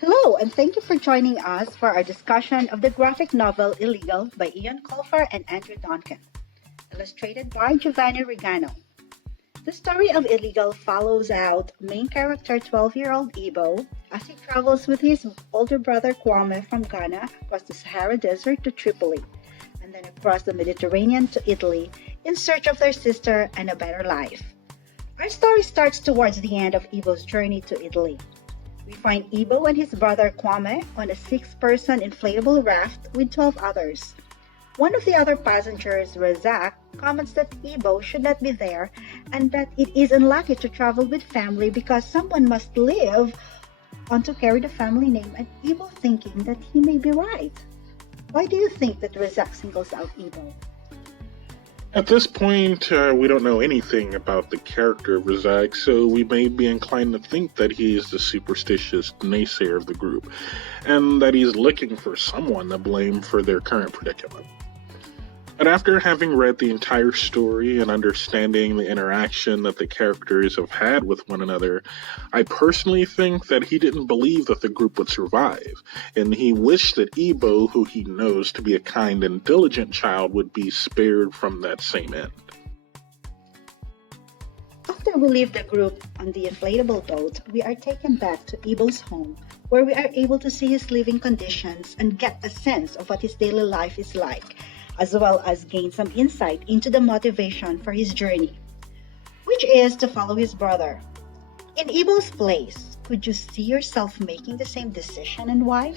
Hello, and thank you for joining us for our discussion of the graphic novel Illegal by Ian Colfer and Andrew Duncan, illustrated by Giovanni Regano. The story of Illegal follows out main character 12-year-old Ebo as he travels with his older brother Kwame from Ghana across the Sahara Desert to Tripoli, and then across the Mediterranean to Italy in search of their sister and a better life. Our story starts towards the end of Ebo's journey to Italy. We find Ebo and his brother Kwame on a six-person inflatable raft with 12 others. One of the other passengers, Razak, comments that Ebo should not be there and that it is unlucky to travel with family because someone must live on to carry the family name, and Ebo thinking that he may be right. Why do you think that Razak singles out Ebo? At this point, we don't know anything about the character of Razak, so we may be inclined to think that he is the superstitious naysayer of the group, and that he's looking for someone to blame for their current predicament. But after having read the entire story and understanding the interaction that the characters have had with one another, I personally think that he didn't believe that the group would survive, and he wished that Ebo, who he knows to be a kind and diligent child, would be spared from that same end. After we leave the group on the inflatable boat, we are taken back to Ebo's home, where we are able to see his living conditions and get a sense of what his daily life is like, as well as gain some insight into the motivation for his journey, which is to follow his brother. In Ebo's place, could you see yourself making the same decision, and why?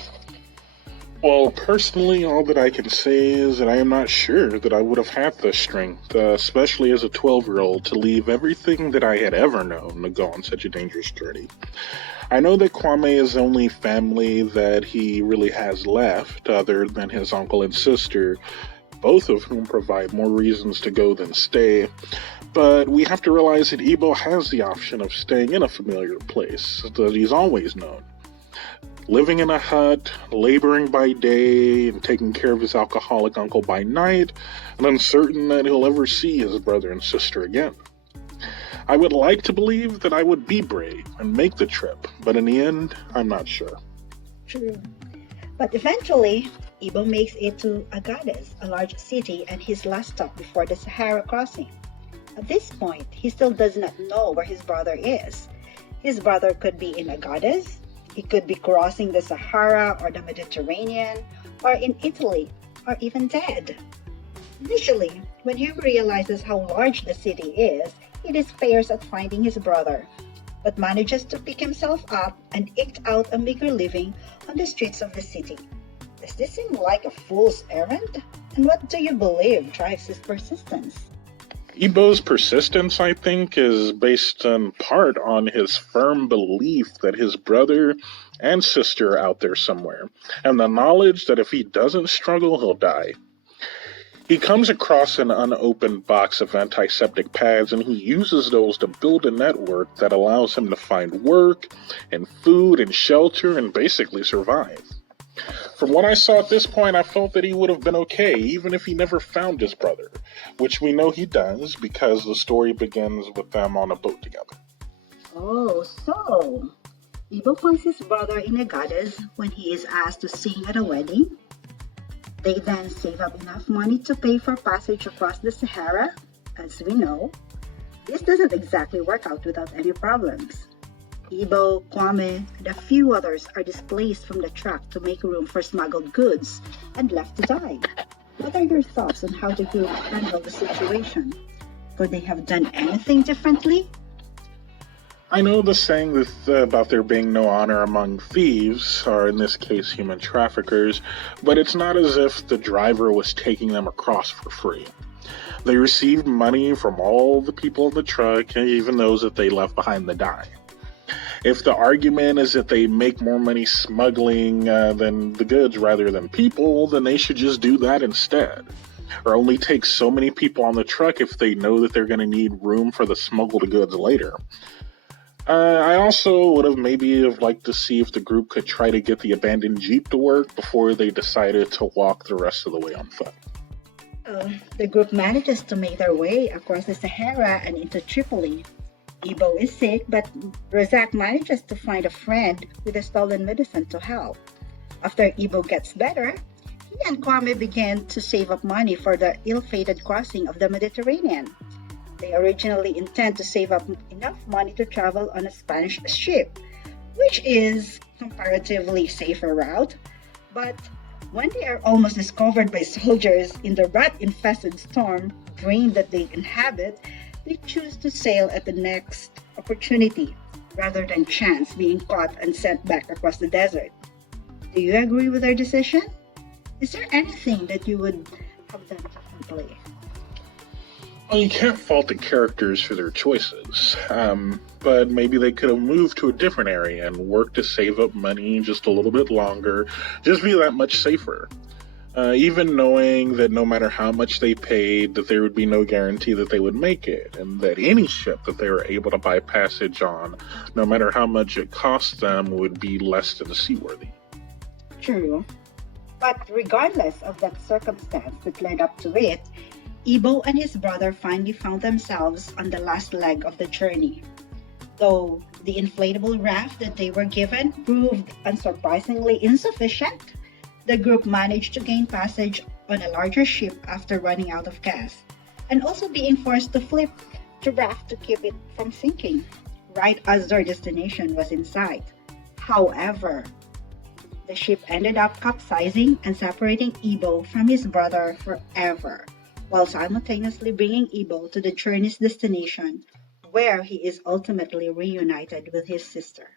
Well, personally, all that I can say is that I am not sure that I would have had the strength, especially as a 12-year-old, to leave everything that I had ever known to go on such a dangerous journey. I know that Kwame is the only family that he really has left, other than his uncle and sister, both of whom provide more reasons to go than stay, but we have to realize that Ebo has the option of staying in a familiar place that he's always known. Living in a hut, laboring by day, and taking care of his alcoholic uncle by night, and uncertain that he'll ever see his brother and sister again. I would like to believe that I would be brave and make the trip, but in the end, I'm not sure. True. But eventually, Ebo makes it to Agadez, a large city, and his last stop before the Sahara crossing. At this point, he still does not know where his brother is. His brother could be in Agadez, he could be crossing the Sahara or the Mediterranean, or in Italy, or even dead. Initially, when he realizes how large the city is, he despairs at finding his brother, but manages to pick himself up and eke out a meager living on the streets of the city. Does this seem like a fool's errand? And what do you believe drives his persistence? Ebo's persistence, I think, is based in part on his firm belief that his brother and sister are out there somewhere, and the knowledge that if he doesn't struggle, he'll die. He comes across an unopened box of antiseptic pads, and he uses those to build a network that allows him to find work and food and shelter and basically survive. From what I saw at this point, I felt that he would have been okay, even if he never found his brother, which we know he does because the story begins with them on a boat together. Oh, so Ebo finds his brother in Agadez when he is asked to sing at a wedding. They then save up enough money to pay for passage across the Sahara. As we know, this doesn't exactly work out without any problems. Ebo, Kwame, and a few others are displaced from the truck to make room for smuggled goods and left to die. What are your thoughts on how the group handled the situation? Could they have done anything differently? I know the saying about there being no honor among thieves, or in this case human traffickers, but it's not as if the driver was taking them across for free. They received money from all the people in the truck, and even those that they left behind to die. If the argument is that they make more money smuggling than the goods rather than people, then they should just do that instead. Or only take so many people on the truck if they know that they're going to need room for the smuggled goods later. I also would have maybe liked to see if the group could try to get the abandoned Jeep to work before they decided to walk the rest of the way on foot. The group manages to make their way across the Sahara and into Tripoli. Ebo is sick, but Razak manages to find a friend with the stolen medicine to help. After Ebo gets better, he and Kwame begin to save up money for the ill-fated crossing of the Mediterranean. They originally intend to save up enough money to travel on a Spanish ship, which is comparatively safer route, but when they are almost discovered by soldiers in the rat-infested storm drain that they inhabit, they choose to sail at the next opportunity rather than chance being caught and sent back across the desert. Do you agree with their decision? Is there anything that you would have done differently? Well, you can't fault the characters for their choices, but maybe they could have moved to a different area and worked to save up money just a little bit longer, just be that much safer. Even knowing that no matter how much they paid, that there would be no guarantee that they would make it, and that any ship that they were able to buy passage on, no matter how much it cost them, would be less than seaworthy. True. But regardless of that circumstance that led up to it, Ebo and his brother finally found themselves on the last leg of the journey. Though the inflatable raft that they were given proved unsurprisingly insufficient, the group managed to gain passage on a larger ship after running out of gas, and also being forced to flip the raft to keep it from sinking, right as their destination was in sight. However, the ship ended up capsizing and separating Ebo from his brother forever, while simultaneously bringing Ebo to the journey's destination, where he is ultimately reunited with his sister.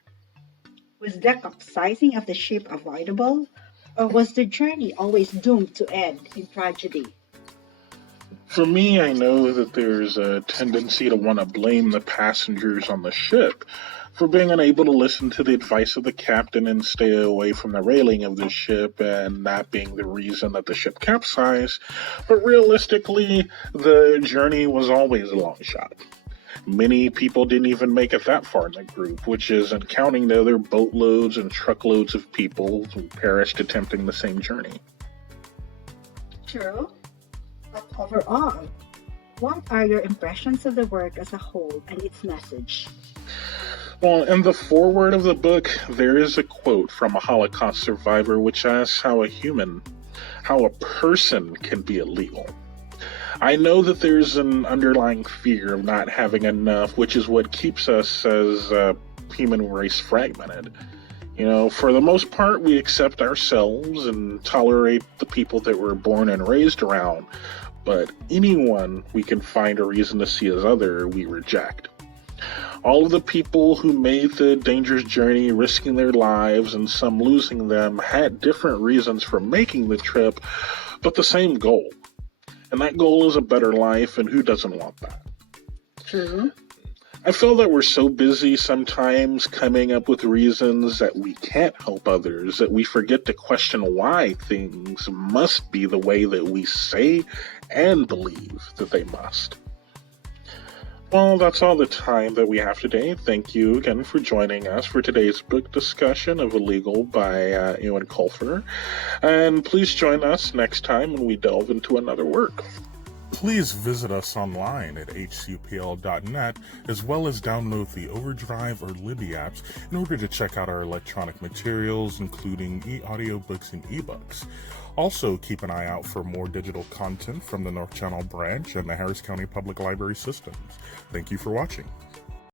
Was the capsizing of the ship avoidable, or was the journey always doomed to end in tragedy? For me, I know that there's a tendency to want to blame the passengers on the ship for being unable to listen to the advice of the captain and stay away from the railing of the ship, and that being the reason that the ship capsized. But realistically, the journey was always a long shot. Many people didn't even make it that far in the group, which isn't counting the other boatloads and truckloads of people who perished attempting the same journey. True, but overall, what are your impressions of the work as a whole and its message? Well, in the foreword of the book, there is a quote from a Holocaust survivor which asks how a person can be illegal. I know that there's an underlying fear of not having enough, which is what keeps us as a human race fragmented. For the most part, we accept ourselves and tolerate the people that we're born and raised around, but anyone we can find a reason to see as other, we reject. All of the people who made the dangerous journey, risking their lives and some losing them, had different reasons for making the trip, but the same goal. And that goal is a better life, and who doesn't want that? True. I feel that we're so busy sometimes coming up with reasons that we can't help others that we forget to question why things must be the way that we say and believe that they must. Well, that's all the time that we have today. Thank you again for joining us for today's book discussion of Illegal by Ebo and Kwame. And please join us next time when we delve into another work. Please visit us online at hcpl.net, as well as download the Overdrive or Libby apps in order to check out our electronic materials, including e-audiobooks and ebooks. Also, keep an eye out for more digital content from the North Channel branch and the Harris County Public Library systems. Thank you for watching.